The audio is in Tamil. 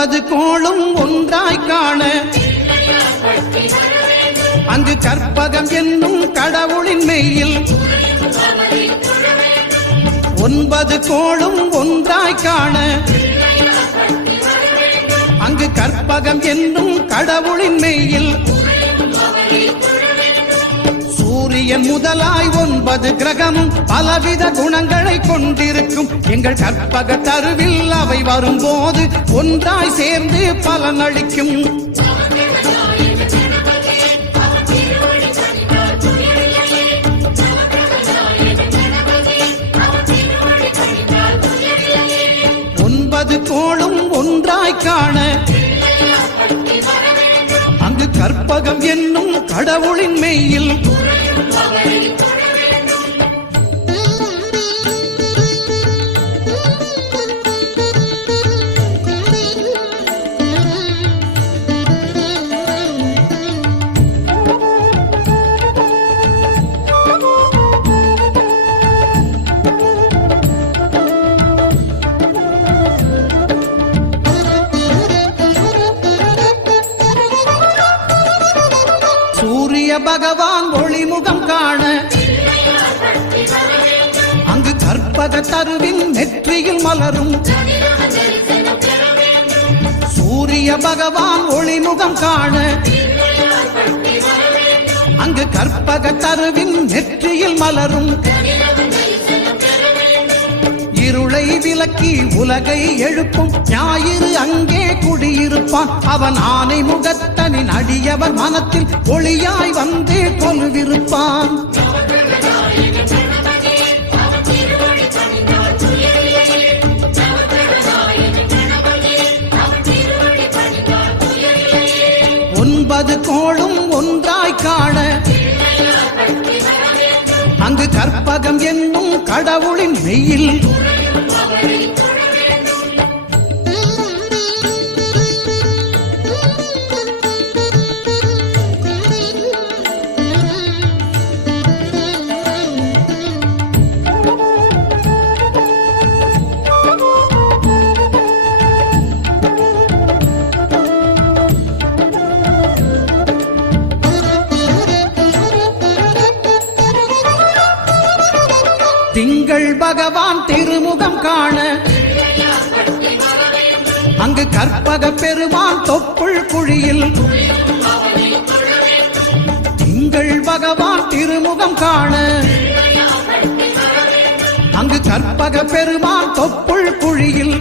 9 கோளும் ஒன்றாய் காண அங்கு கற்பகம் என்னும் கடவுளின் மெய்யில் 9 கோளும் ஒன்றாய் காண அங்கு கற்பகம் என்னும் கடவுளின் மெய்யில் சூரியன் முதலாய் 9 கிரகமும் பலவித குணங்களை கொண்டிருக்கும் எங்கள் கற்பக தருவில் அவை வரும்போது ஒன்றாய் சேர்ந்து பலனளிக்கும். கோளும் ஒன்றாய் காண அங்கு கற்பகம் என்னும் கடவுளின் மெய்யில் பகவான் ஒளிமுகம் காண அங்கு கற்பக தருவின் நெற்றியில் மலரும். சூரிய பகவான் ஒளிமுகம் காண அங்கு கற்பக தருவின் நெற்றியில் மலரும். இருளை விலக்கி உலகை எழுப்பும் ஞாயிறு அங்கே குடியிருப்பான். அவன் ஆனை முகத்தனின் அடியவர் மனத்தில் ஒளியாய் வந்து கொலுவிருப்பான். ஒன்பது கோளும் ஒன்றாய் காண அங்கு கற்பகம் என்னும் கடவுளின் மெய்யில் திங்கள் பகவான் திருமுகம் காண அங்கு கற்பக பெருமான் தொப்புள் குழியில். திங்கள் பகவான் திருமுகம் காண அங்கு கற்பக பெருமான் தொப்புள் குழியில்.